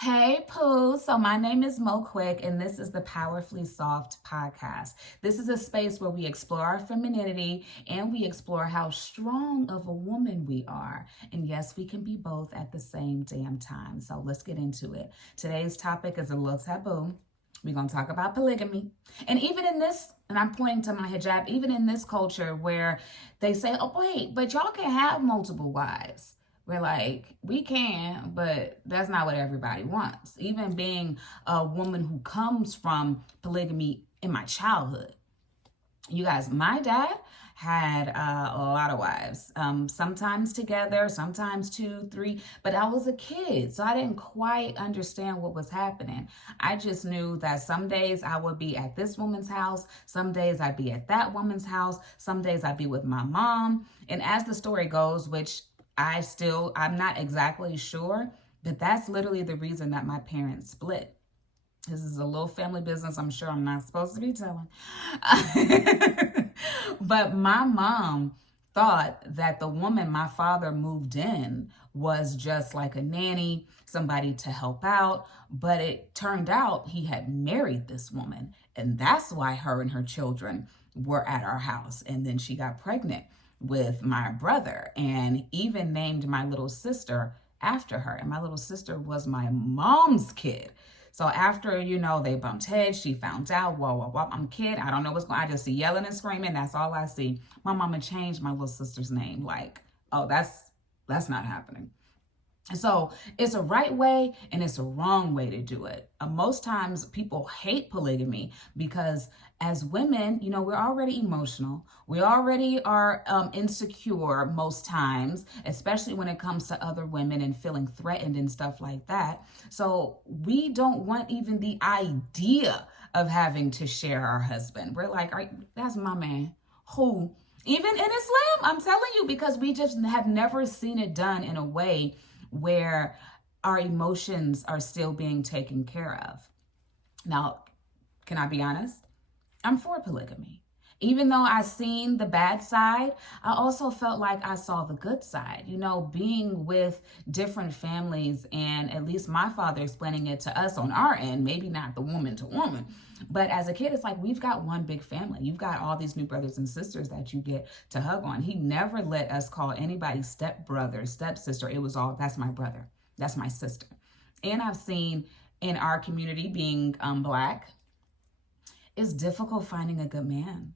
Hey, Pooh. So, my name is Mo Quick, and this is the Powerfully Soft podcast. This is a space where we explore our femininity and we explore how strong of a woman we are. And yes, we can be both at the same damn time. So, let's get into it. Today's topic is a little taboo. We're going to talk about polygamy. And even in this, and I'm pointing to my hijab, even in this culture where they say, oh, wait, but y'all can have multiple wives. We're like, we can, but that's not what everybody wants. Even being a woman who comes from polygamy in my childhood. You guys, my dad had a lot of wives, sometimes together, sometimes two, three, but I was a kid, so I didn't quite understand what was happening. I just knew that some days I would be at this woman's house, some days I'd be at that woman's house, some days I'd be with my mom. And as the story goes, which I'm not exactly sure, but that's literally the reason that my parents split. This is a little family business I'm sure I'm not supposed to be telling. But my mom thought that the woman my father moved in was just like a nanny, somebody to help out. But it turned out he had married this woman. And that's why her and her children were at our house. And then she got pregnant with my brother and even named my little sister after her. And my little sister was my mom's kid. So after, they bumped heads, she found out, whoa, I'm a kid. I don't know what's going on. I just see yelling and screaming. That's all I see. My mama changed my little sister's name. Like, oh, that's not happening. So it's a right way and it's a wrong way to do it. Most times people hate polygamy because as women, we're already emotional. We already are insecure most times, especially when it comes to other women and feeling threatened and stuff like that. So we don't want even the idea of having to share our husband. We're like, that's my man. Who? Even in Islam, I'm telling you, because we just have never seen it done in a way where our emotions are still being taken care of. Now, can I be honest? I'm for polygamy. Even though I seen the bad side, I also felt like I saw the good side. Being with different families and at least my father explaining it to us on our end, maybe not the woman to woman, but as a kid, it's like we've got one big family. You've got all these new brothers and sisters that you get to hug on. He never let us call anybody stepbrother, stepsister. It was all, that's my brother, that's my sister. And I've seen in our community being Black, it's difficult finding a good man.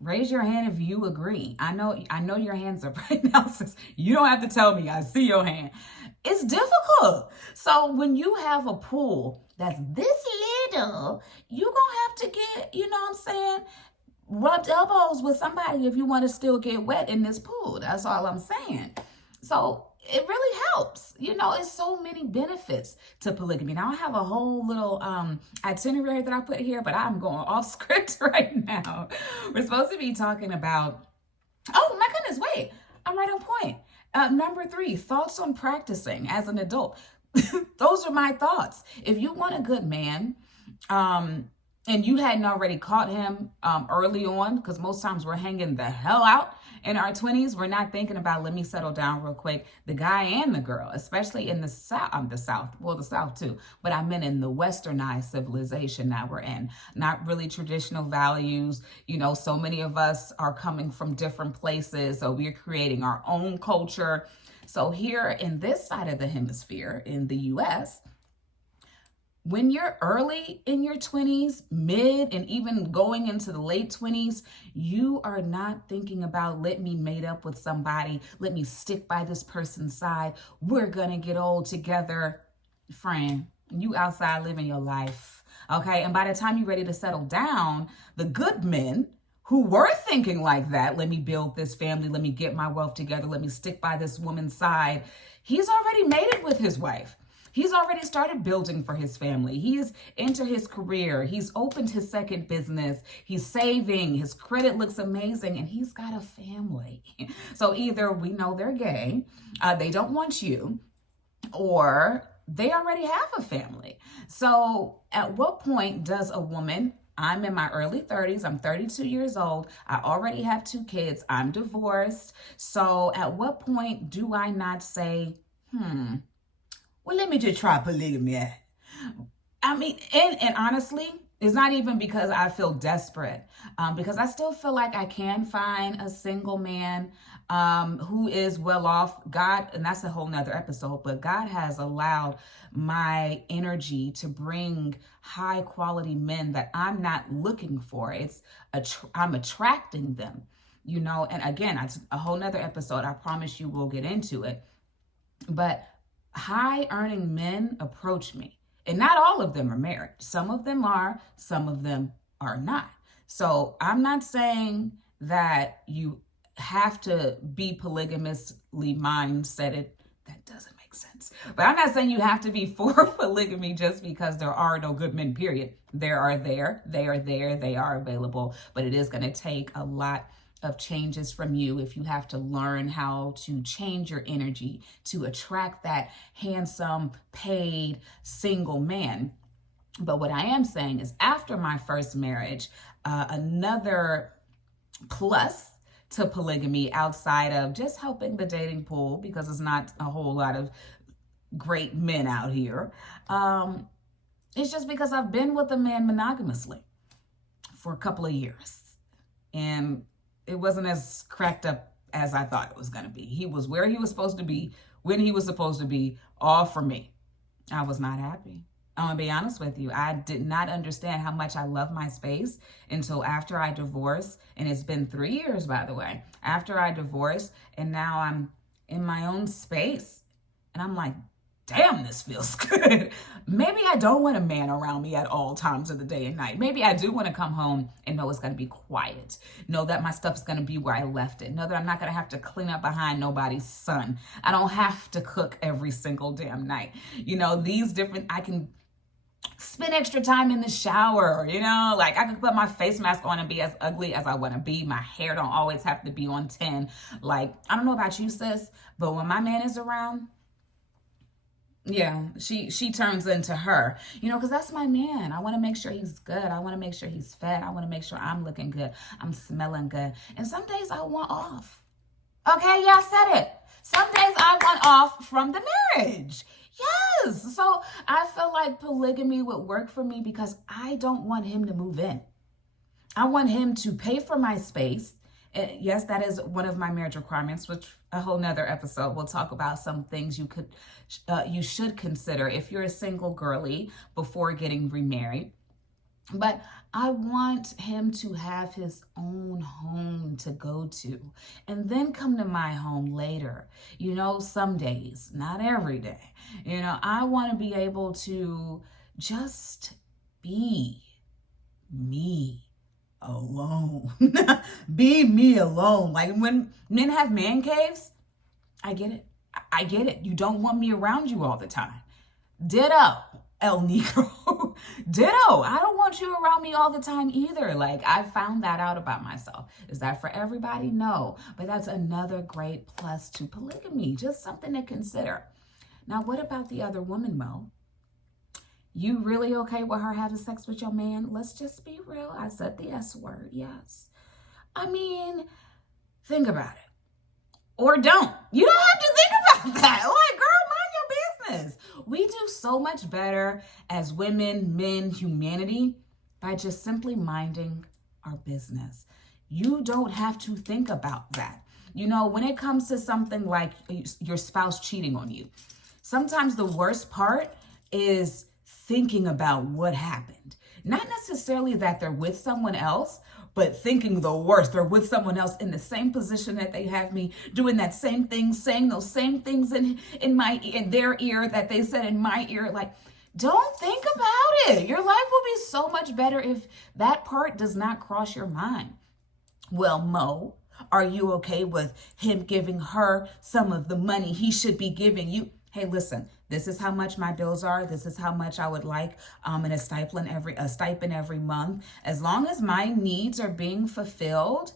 Raise your hand if you agree. I know your hands up right now, sis. You don't have to tell me. I see your hand. It's difficult. So when you have a pool that's this little, you're going to have to get, rubbed elbows with somebody if you want to still get wet in this pool. That's all I'm saying. So it really helps. It's so many benefits to polygamy. Now I have a whole little itinerary that I put here, but I'm going off script right now. We're supposed to be talking about, oh my goodness, wait, I'm right on point. Number 3, thoughts on practicing as an adult. Those are my thoughts. If you want a good man, and you hadn't already caught him early on, because most times we're hanging the hell out in our 20s. We're not thinking about, let me settle down real quick. The guy and the girl, especially in the South, the South too, but I meant in the westernized civilization that we're in. Not really traditional values. So many of us are coming from different places, so we're creating our own culture. So here in this side of the hemisphere, in the US, when you're early in your 20s, mid, and even going into the late 20s, you are not thinking about, let me mate up with somebody, let me stick by this person's side, we're gonna get old together. Friend, you outside living your life, okay? And by the time you're ready to settle down, the good men who were thinking like that, let me build this family, let me get my wealth together, let me stick by this woman's side, he's already mated with his wife. He's already started building for his family. He's into his career. He's opened his second business. He's saving. His credit looks amazing, and he's got a family. So either we know they're gay, they don't want you, or they already have a family. So at what point does a woman, I'm in my early 30s, I'm 32 years old, I already have 2 kids, I'm divorced. So at what point do I not say, Well, let me just try polygamy. I mean, and honestly, it's not even because I feel desperate, because I still feel like I can find a single man who is well off. God, and that's a whole nother episode, but God has allowed my energy to bring high quality men that I'm not looking for. I'm attracting them, and again, it's a whole nother episode. I promise you we'll get into it. But high earning men approach me. And not all of them are married. Some of them are, some of them are not. So I'm not saying that you have to be polygamously mindseted. That doesn't make sense. But I'm not saying you have to be for polygamy just because there are no good men, period. They are there, they are available. But it is going to take a lot of changes from you if you have to learn how to change your energy to attract that handsome, paid, single man. But what I am saying is after my first marriage, another plus to polygamy outside of just helping the dating pool, because it's not a whole lot of great men out here, it's just because I've been with a man monogamously for a couple of years. And it wasn't as cracked up as I thought it was going to be. He was where he was supposed to be, when he was supposed to be, all for me. I was not happy. I'm going to be honest with you. I did not understand how much I love my space until after I divorced. And it's been 3 years, by the way, after I divorced. And now I'm in my own space. And I'm like, damn, this feels good. Maybe I don't want a man around me at all times of the day and night. Maybe I do want to come home and know it's going to be quiet. Know that my stuff's going to be where I left it. Know that I'm not going to have to clean up behind nobody's son. I don't have to cook every single damn night. I can spend extra time in the shower, like I can put my face mask on and be as ugly as I want to be. My hair don't always have to be on 10. Like, I don't know about you, sis, but when my man is around, yeah, she turns into her, because that's my man. I want to make sure he's good. I want to make sure he's fed. I want to make sure I'm looking good. I'm smelling good. And some days I want off. Okay, yeah, I said it. Some days I want off from the marriage. Yes. So I feel like polygamy would work for me because I don't want him to move in. I want him to pay for my space. Yes, that is one of my marriage requirements, which a whole nother episode. We'll talk about some things you should consider if you're a single girly before getting remarried. But I want him to have his own home to go to and then come to my home later. Some days, not every day. I want to be able to just be me alone. Be me alone. Like when men have man caves, I get it. I get it. You don't want me around you all the time. Ditto, El Negro. Ditto. I don't want you around me all the time either. Like, I found that out about myself. Is that for everybody? No. But that's another great plus to polygamy. Just something to consider. Now, what about the other woman, Mo? You really okay with her having sex with your man? Let's just be real. I said the S word. Yes. I mean, think about it. Or don't. You don't have to think about that. Like, girl, mind your business. We do so much better as women, men, humanity by just simply minding our business. You don't have to think about that. When it comes to something like your spouse cheating on you, sometimes the worst part is thinking about what happened. Not necessarily that they're with someone else, but thinking the worst. They're with someone else in the same position that they have me, doing that same thing, saying those same things in their ear that they said in my ear. Like, don't think about it. Your life will be so much better if that part does not cross your mind. Well, Mo, are you okay with him giving her some of the money he should be giving you? Hey, listen, this is how much my bills are. This is how much I would like in a stipend every month. As long as my needs are being fulfilled,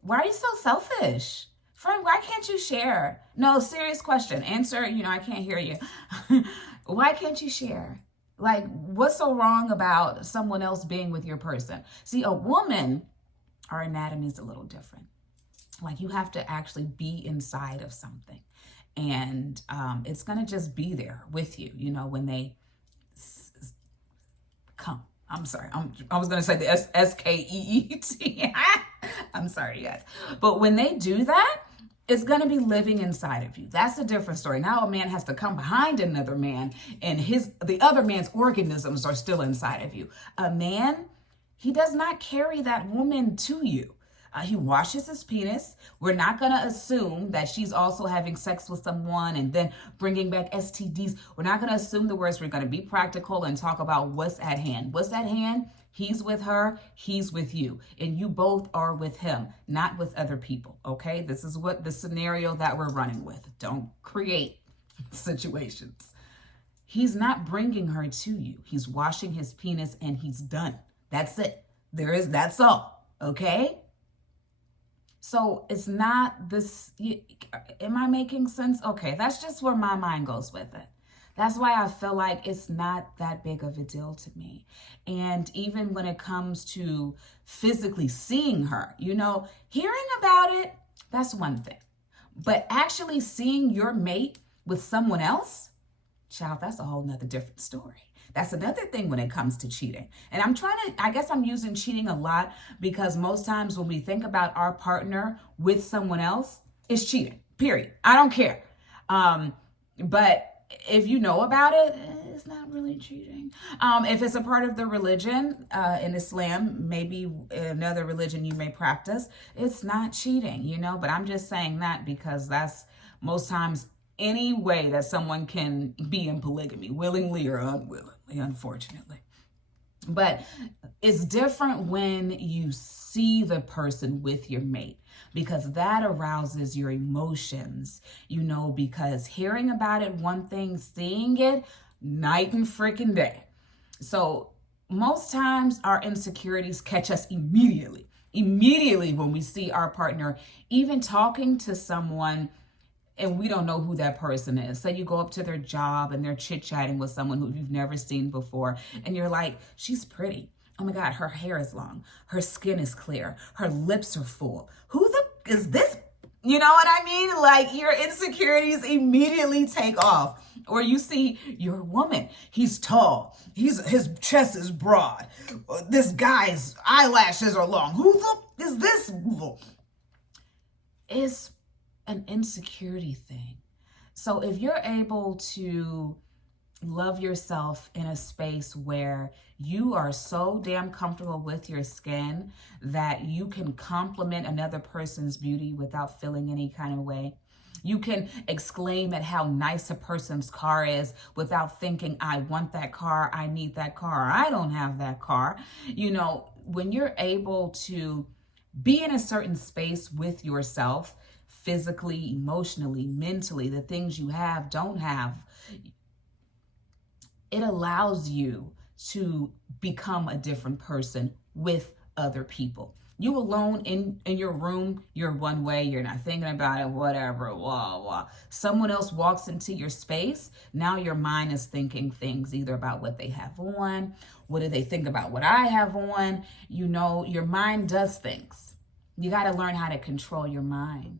why are you so selfish? Friend, why can't you share? No, serious question. Answer, I can't hear you. Why can't you share? Like, what's so wrong about someone else being with your person? See, a woman, our anatomy is a little different. Like, you have to actually be inside of something. And it's going to just be there with you, when they come. I'm sorry. I was going to say the SKEET. I'm sorry, you guys. But when they do that, it's going to be living inside of you. That's a different story. Now a man has to come behind another man, and the other man's organisms are still inside of you. A man, he does not carry that woman to you. He washes his penis. We're not going to assume that she's also having sex with someone and then bringing back STDs. We're not going to assume the worst. We're going to be practical and talk about what's at hand. What's at hand? He's with her, he's with you, and you both are with him, not with other people, okay? This is what the scenario that we're running with. Don't create situations. He's not bringing her to you. He's washing his penis and he's done. That's it. That's all, okay? So it's not this, am I making sense? Okay, that's just where my mind goes with it. That's why I feel like it's not that big of a deal to me. And even when it comes to physically seeing her, hearing about it, that's one thing. But actually seeing your mate with someone else, child, that's a whole nother different story. That's another thing when it comes to cheating. And I guess I'm using cheating a lot because most times when we think about our partner with someone else, it's cheating, period. I don't care. But if you know about it, it's not really cheating. If it's a part of the religion, in Islam, maybe another religion you may practice, it's not cheating, but I'm just saying that because that's most times any way that someone can be in polygamy, willingly or unwillingly, unfortunately. But it's different when you see the person with your mate, because that arouses your emotions, because hearing about it, one thing, seeing it, night and freaking day. So most times our insecurities catch us immediately when we see our partner, even talking to someone and we don't know who that person is. Say you go up to their job and they're chit-chatting with someone who you've never seen before, and you're like, she's pretty. Oh my God, her hair is long. Her skin is clear. Her lips are full. Who the is this? You know what I mean? Like your insecurities immediately take off. Or you see your woman, he's tall. His chest is broad. This guy's eyelashes are long. Who the is this? It's an insecurity thing. So if you're able to love yourself in a space where you are so damn comfortable with your skin that you can compliment another person's beauty without feeling any kind of way. You can exclaim at how nice a person's car is without thinking, I want that car, I need that car, I don't have that car. When you're able to be in a certain space with yourself, physically, emotionally, mentally, the things you don't have, it allows you to become a different person with other people. You alone in your room, you're one way, you're not thinking about it, whatever, blah, blah. Someone else walks into your space, now your mind is thinking things either about what they have on, what do they think about what I have on, your mind does things. You got to learn how to control your mind.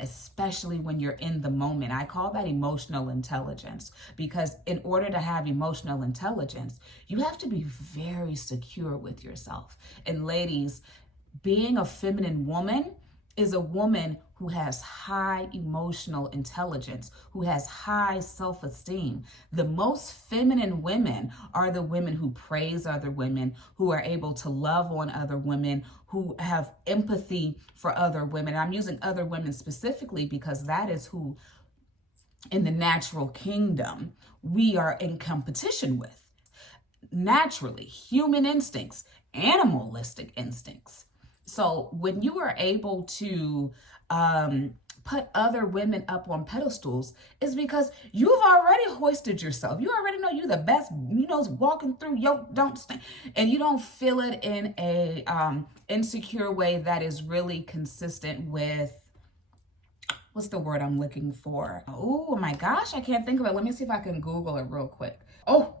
Especially when you're in the moment. I call that emotional intelligence, because in order to have emotional intelligence, you have to be very secure with yourself. And ladies, being a feminine woman is a woman who has high emotional intelligence, who has high self-esteem. The most feminine women are the women who praise other women, who are able to love on other women, who have empathy for other women. I'm using other women specifically because that is who in the natural kingdom we are in competition with. Naturally, human instincts, animalistic instincts. So when you are able to put other women up on pedestals, is because you've already hoisted yourself. You already know you're the best, walking through don't stand. And you don't feel it in a insecure way that is really consistent with, what's the word I'm looking for? Oh my gosh, I can't think of it. Let me see if I can Google it real quick. Oh,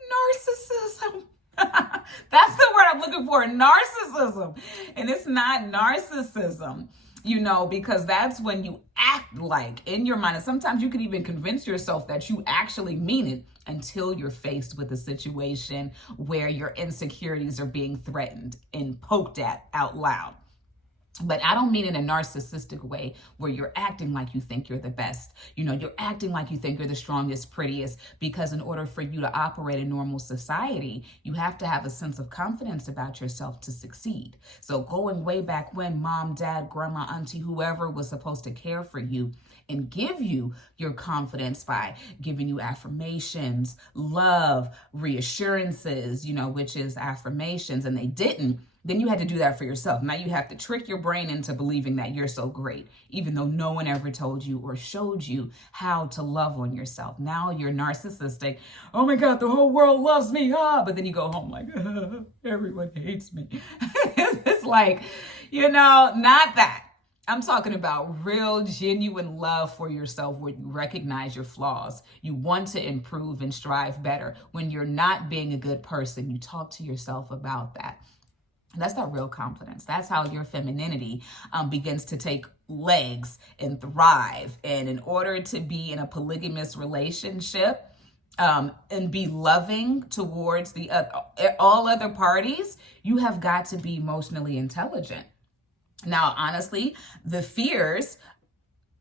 narcissism. That's the word I'm looking for, narcissism. And it's not narcissism. because that's when you act like in your mind. And sometimes you can even convince yourself that you actually mean it until you're faced with a situation where your insecurities are being threatened and poked at out loud. But I don't mean in a narcissistic way where you're acting like you think you're the best. You're acting like you think you're the strongest, prettiest, because in order for you to operate in normal society, you have to have a sense of confidence about yourself to succeed. So going way back when mom, dad, grandma, auntie, whoever was supposed to care for you and give you your confidence by giving you affirmations, love, reassurances, which is affirmations, and they didn't, then you had to do that for yourself. Now you have to trick your brain into believing that you're so great, even though no one ever told you or showed you how to love on yourself. Now you're narcissistic. Oh my God, the whole world loves me. But then you go home like, everyone hates me. It's like, not that. I'm talking about real, genuine love for yourself where you recognize your flaws. You want to improve and strive better. When you're not being a good person, you talk to yourself about that. That's not real confidence. That's how your femininity begins to take legs and thrive. And in order to be in a polygamous relationship and be loving towards all other parties, you have got to be emotionally intelligent. Now, honestly, the fears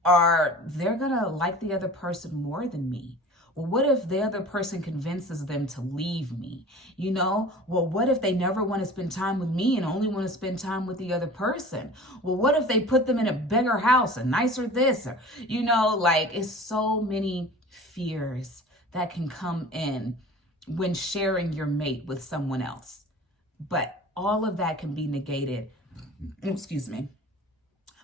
are they're going to like the other person more than me. Well, what if the other person convinces them to leave me? Well, what if they never want to spend time with me and only want to spend time with the other person? Well, what if they put them in a bigger house, a nicer this, or, it's so many fears that can come in when sharing your mate with someone else. But all of that can be negated,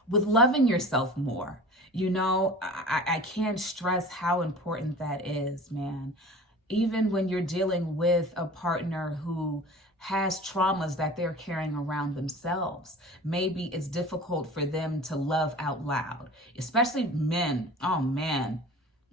with loving yourself more. I can't stress how important that is, man. Even when you're dealing with a partner who has traumas that they're carrying around themselves, maybe it's difficult for them to love out loud, especially men. Oh man,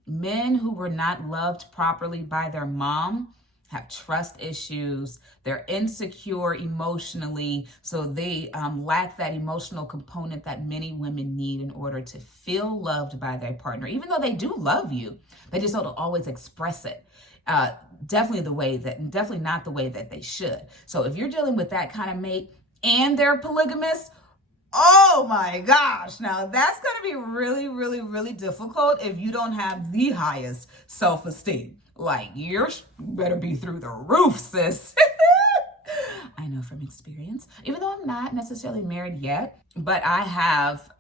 men who were not loved properly by their mom have trust issues. They're insecure emotionally, so they lack that emotional component that many women need in order to feel loved by their partner. Even though they do love you, they just don't always express it. Definitely not the way that they should. So if you're dealing with that kind of mate and they're polygamous, oh my gosh, now that's going to be really, really, really difficult if you don't have the highest self-esteem. Like, you better be through the roof, sis. I know from experience, even though I'm not necessarily married yet, but I have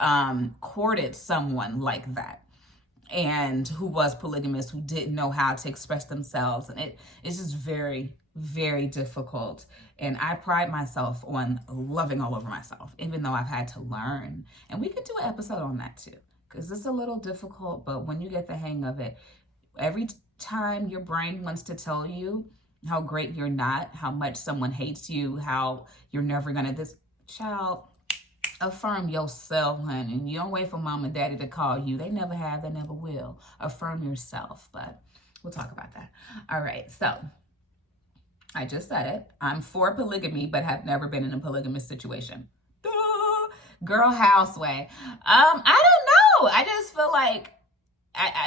courted someone like that, and who was polygamous, who didn't know how to express themselves. And it's just very, very difficult. And I pride myself on loving all over myself, even though I've had to learn. And we could do an episode on that too, because it's a little difficult, but when you get the hang of it, every time your brain wants to tell you how great you're not, how much someone hates you, how you're never gonna, this child, affirm yourself, honey. You don't wait for mom and daddy to call you. They never have, they never will. Affirm yourself, but we'll talk about that. All right, so I just said it. I'm for polygamy, but have never been in a polygamous situation. Duh. Girl houseway. I don't know. I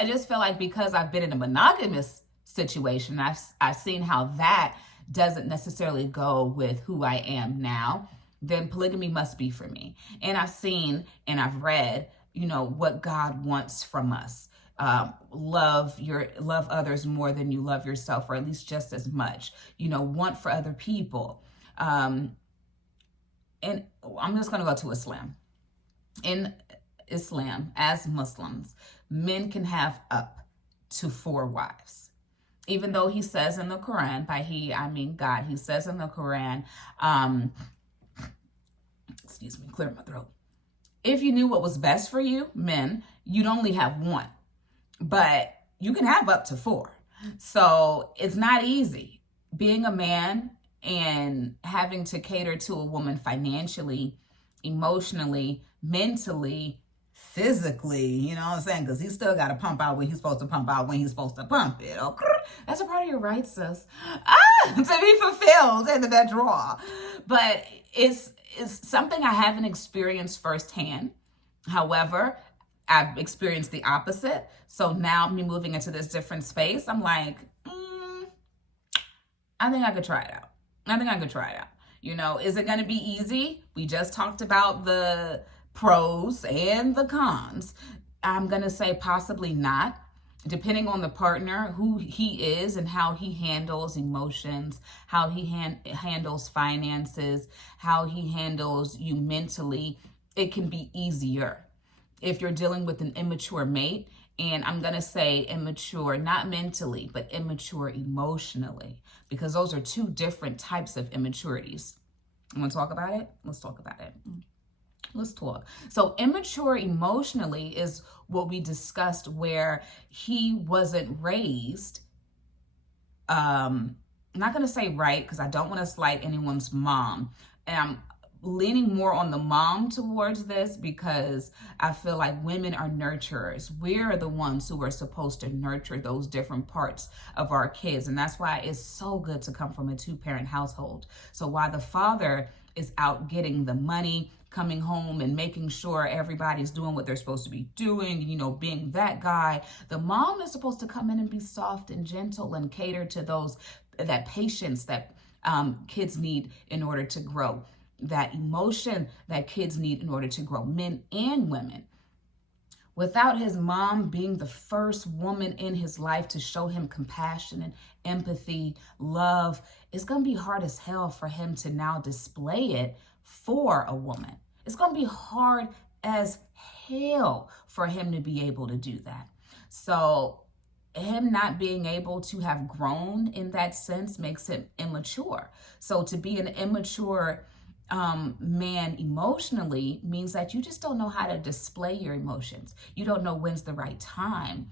just feel like because I've been in a monogamous situation, I've seen how that doesn't necessarily go with who I am now, then polygamy must be for me. And I've seen and I've read, what God wants from us. Love others more than you love yourself, or at least just as much. Want for other people. And I'm just going to go to Islam. In Islam, as Muslims, men can have up to 4 wives. Even though he says in the Quran, by he, I mean God, he says in the Quran, clear my throat. If you knew what was best for you, men, you'd only have 1, but you can have up to 4. So it's not easy being a man and having to cater to a woman financially, emotionally, mentally, physically, you know what I'm saying? Because he's still got to pump out when he's supposed to pump out when he's supposed to pump it. Okay? That's a part of your rights, sis. To be fulfilled in that draw. But it's something I haven't experienced firsthand. However, I've experienced the opposite. So now me moving into this different space, I'm like, I think I could try it out. I think I could try it out. You know, is it going to be easy? We just talked about the pros and the cons. I'm going to say possibly not, depending on the partner, who he is and how he handles emotions, how he handles finances, how he handles you mentally. It can be easier if you're dealing with an immature mate. And I'm going to say immature, not mentally, but immature emotionally, because those are two different types of immaturities. You want to talk about it? Let's talk about it. Let's talk. So immature emotionally is what we discussed, where he wasn't raised, I'm not going to say right, because I don't want to slight anyone's mom. And I'm leaning more on the mom towards this, because I feel like women are nurturers. We're the ones who are supposed to nurture those different parts of our kids. And that's why it's so good to come from a two-parent household. So while the father is out getting the money, coming home and making sure everybody's doing what they're supposed to be doing, you know, being that guy, the mom is supposed to come in and be soft and gentle and cater to that patience that kids need in order to grow, that emotion that kids need in order to grow, men and women. Without his mom being the first woman in his life to show him compassion and empathy, love, it's going to be hard as hell for him to now display it for a woman. It's going to be hard as hell for him to be able to do that. So him not being able to have grown in that sense makes him immature. So to be an immature man emotionally means that you just don't know how to display your emotions. You don't know when's the right time.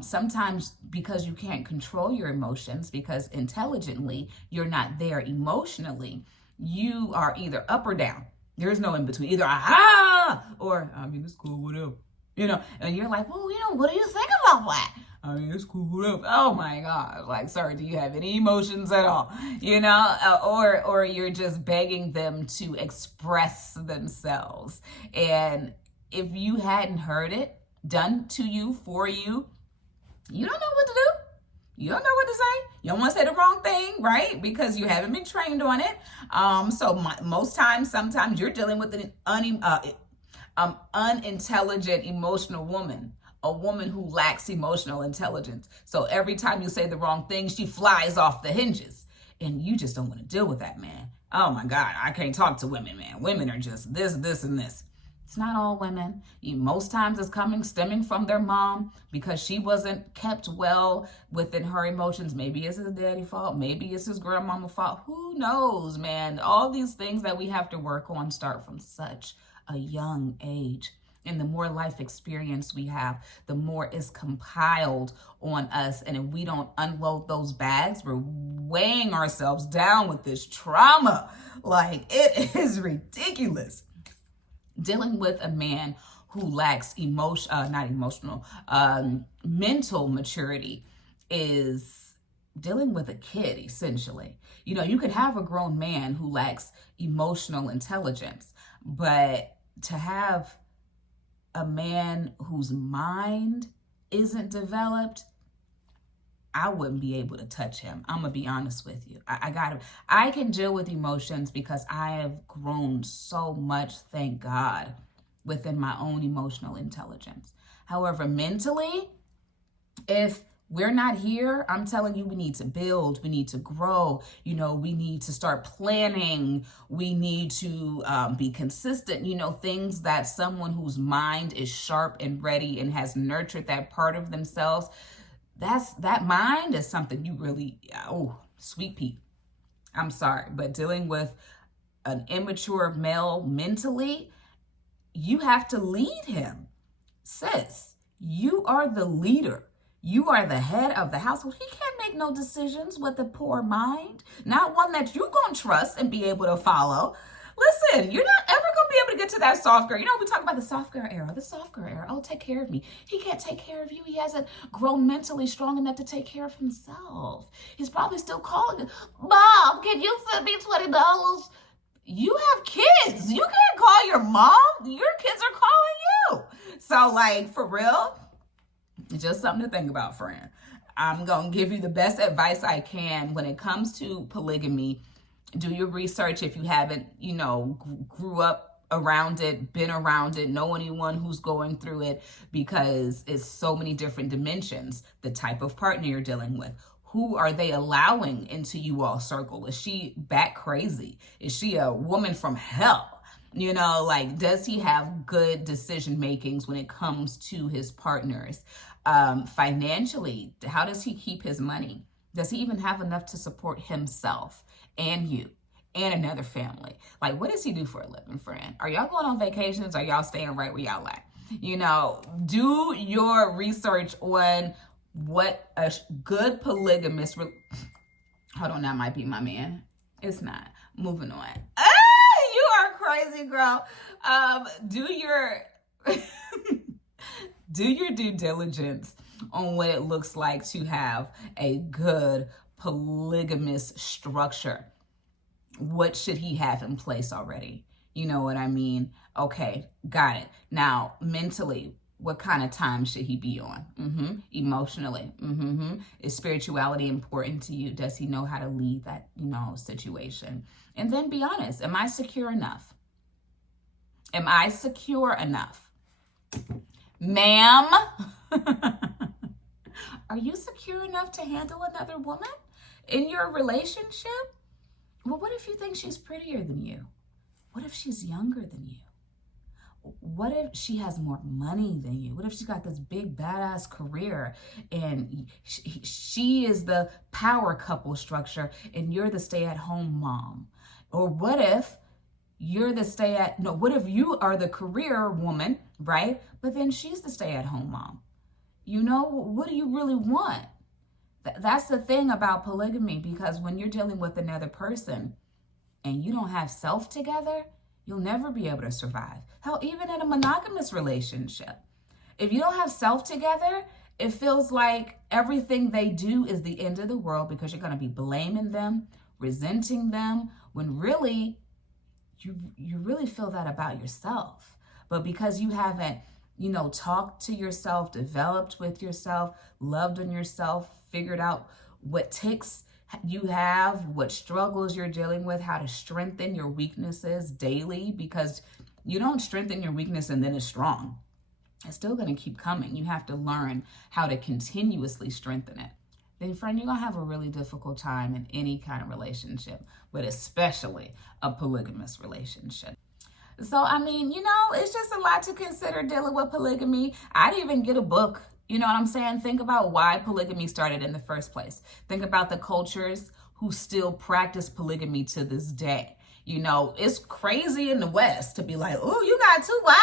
Sometimes because you can't control your emotions, because intelligently you're not there emotionally, you are either up or down. There's no in between. Either aha or I mean, it's cool, whatever. You know, and you're like, well, you know, what do you think about that? I mean, it's cool, whatever. Oh my God. Like, sir, do you have any emotions at all? You know, or you're just begging them to express themselves. And if you hadn't heard it done to you, for you, you don't know what to do. You don't know what to say. You don't want to say the wrong thing, right? Because you haven't been trained on it. Most times, sometimes you're dealing with an unintelligent, emotional woman, a woman who lacks emotional intelligence. So every time you say the wrong thing, she flies off the hinges, and you just don't want to deal with that, man. Oh my God, I can't talk to women, man. Women are just this, and this. It's not all women. Most times it's stemming from their mom, because she wasn't kept well within her emotions. Maybe it's his daddy's fault. Maybe it's his grandmama's fault. Who knows, man? All these things that we have to work on start from such a young age. And the more life experience we have, the more is compiled on us. And if we don't unload those bags, we're weighing ourselves down with this trauma. Like, it is ridiculous. Dealing with a man who lacks mental maturity is dealing with a kid, essentially. You know, you could have a grown man who lacks emotional intelligence, but to have a man whose mind isn't developed, I wouldn't be able to touch him. I'm gonna be honest with you. I can deal with emotions because I have grown so much, thank God, within my own emotional intelligence. However, mentally, if we're not here, I'm telling you, we need to build, we need to grow, you know, we need to start planning, we need to be consistent, you know, things that someone whose mind is sharp and ready and has nurtured that part of themselves, that mind is something you really, sweet pea. I'm sorry, but dealing with an immature male mentally, you have to lead him. Sis, you are the leader. You are the head of the household. He can't make no decisions with a poor mind, not one that you're going to trust and be able to follow. Listen, you're not ever going to be able to get to that soft girl. You know, we talk about the soft girl era. Oh, take care of me. He can't take care of you. He hasn't grown mentally strong enough to take care of himself. He's probably still calling, Mom, can you send me $20? You have kids. You can't call your mom. Your kids are calling So like, for real, just something to think about, friend. I'm going to give you the best advice I can when it comes to polygamy. Do your research if you haven't, grew up around it, been around it, know anyone who's going through it, because it's so many different dimensions. The type of partner you're dealing with. Who are they allowing into you all circle? Is she bat crazy? Is she a woman from hell? Like, does he have good decision makings when it comes to his partners? Financially, how does he keep his money? Does he even have enough to support himself and you and another family? Like, what does he do for a living, friend? Are y'all going on vacations? Or are y'all staying right where y'all at? Do your research on what a good polygamist... Hold on, that might be my man. It's not. Moving on. You are crazy, girl. Do your due diligence on what it looks like to have a good polygamous structure. What should he have in place already? You know what I mean? Okay, got it. Now, mentally, what kind of time should he be on? Emotionally, is spirituality important to you? Does he know how to lead that, situation? And then be honest. Am I secure enough? Am I secure enough? Ma'am, are you secure enough to handle another woman in your relationship? Well, what if you think she's prettier than you? What if she's younger than you? What if she has more money than you? What if she's got this big badass career and she is the power couple structure and you're the stay-at-home mom? Or what if you're the what if you are the career woman, right? But then she's the stay-at-home mom. What do you really want? That's the thing about polygamy, because when you're dealing with another person and you don't have self together, you'll never be able to survive. Hell, even in a monogamous relationship, if you don't have self together, it feels like everything they do is the end of the world, because you're going to be blaming them, resenting them, when really, you really feel that about yourself. But because you haven't, talked to yourself, developed with yourself, loved on yourself, figured out what ticks you have, what struggles you're dealing with, how to strengthen your weaknesses daily, because you don't strengthen your weakness and then it's strong. It's still going to keep coming. You have to learn how to continuously strengthen it. Then, friend, you're going to have a really difficult time in any kind of relationship, but especially a polygamous relationship. So, it's just a lot to consider dealing with polygamy. I'd even get a book. You know what I'm saying? Think about why polygamy started in the first place. Think about the cultures who still practice polygamy to this day. It's crazy in the West to be like, oh, you got 2 wives?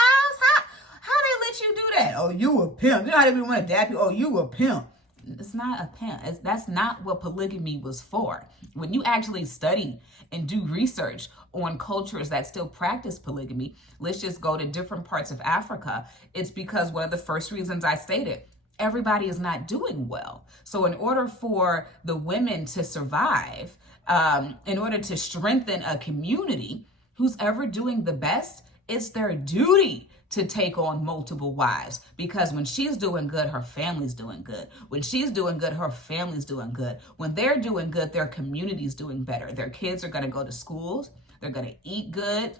How they let you do that? Oh, you a pimp. You know how they want to dap you? Oh, you a pimp. It's not a pimp. That's not what polygamy was for. When you actually study and do research on cultures that still practice polygamy, let's just go to different parts of Africa. It's because one of the first reasons I stated, everybody is not doing well. So in order for the women to survive, in order to strengthen a community, who's ever doing the best, it's their duty to take on multiple wives, because when she's doing good, her family's doing good. When she's doing good, her family's doing good. When they're doing good, their community's doing better. Their kids are going to go to schools. They're going to eat good.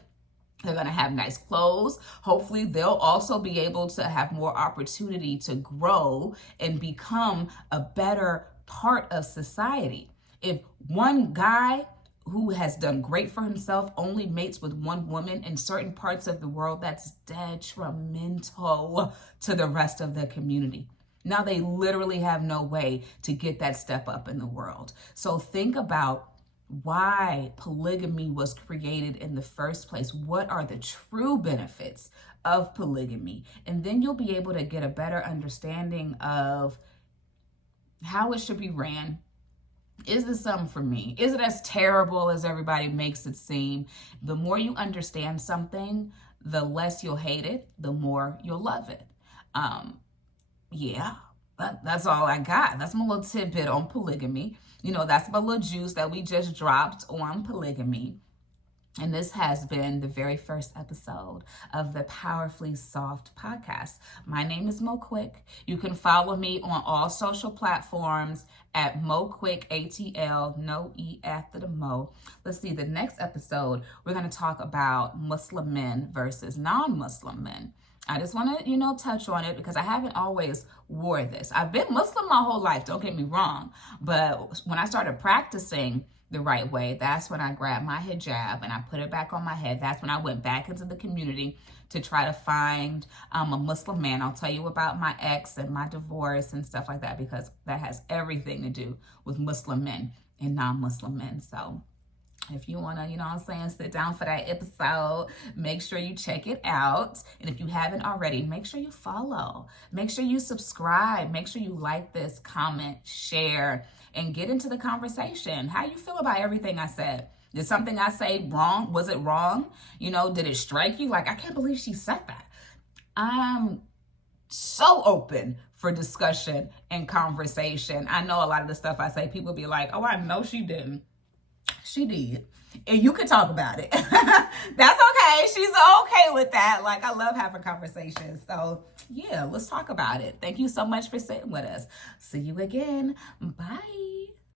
They're going to have nice clothes. Hopefully, they'll also be able to have more opportunity to grow and become a better part of society. If one guy who has done great for himself only mates with one woman in certain parts of the world, that's detrimental to the rest of the community. Now they literally have no way to get that step up in the world. So think about why polygamy was created in the first place. What are the true benefits of polygamy? And then you'll be able to get a better understanding of how it should be ran. Is this something for me? Is it as terrible as everybody makes it seem? The more you understand something, the less you'll hate it, the more you'll love it. That's all I got. That's my little tidbit on polygamy. That's my little juice that we just dropped on polygamy. And this has been the very first episode of the Powerfully Soft podcast. My name is Mo Quick. You can follow me on all social platforms at Mo Quick ATL, no E after the Mo. Let's see, the next episode, we're going to talk about Muslim men versus non-Muslim men. I just want to, touch on it because I haven't always wore this. I've been Muslim my whole life, don't get me wrong. But when I started practicing the right way, that's when I grabbed my hijab and I put it back on my head. That's when I went back into the community to try to find a Muslim man. I'll tell you about my ex and my divorce and stuff like that, because that has everything to do with Muslim men and non-Muslim men. So if you want to, sit down for that episode, make sure you check it out. And if you haven't already, make sure you follow. Make sure you subscribe. Make sure you like this, comment, share, and get into the conversation. How you feel about everything I said? Did something I say wrong? Was it wrong? Did it strike you? Like, I can't believe she said that. I'm so open for discussion and conversation. I know a lot of the stuff I say, people be like, oh, I know she didn't. She did. And you could talk about it. That's okay. She's okay with that. Like, I love having conversations. So, yeah, let's talk about it. Thank you so much for sitting with us. See you again. Bye.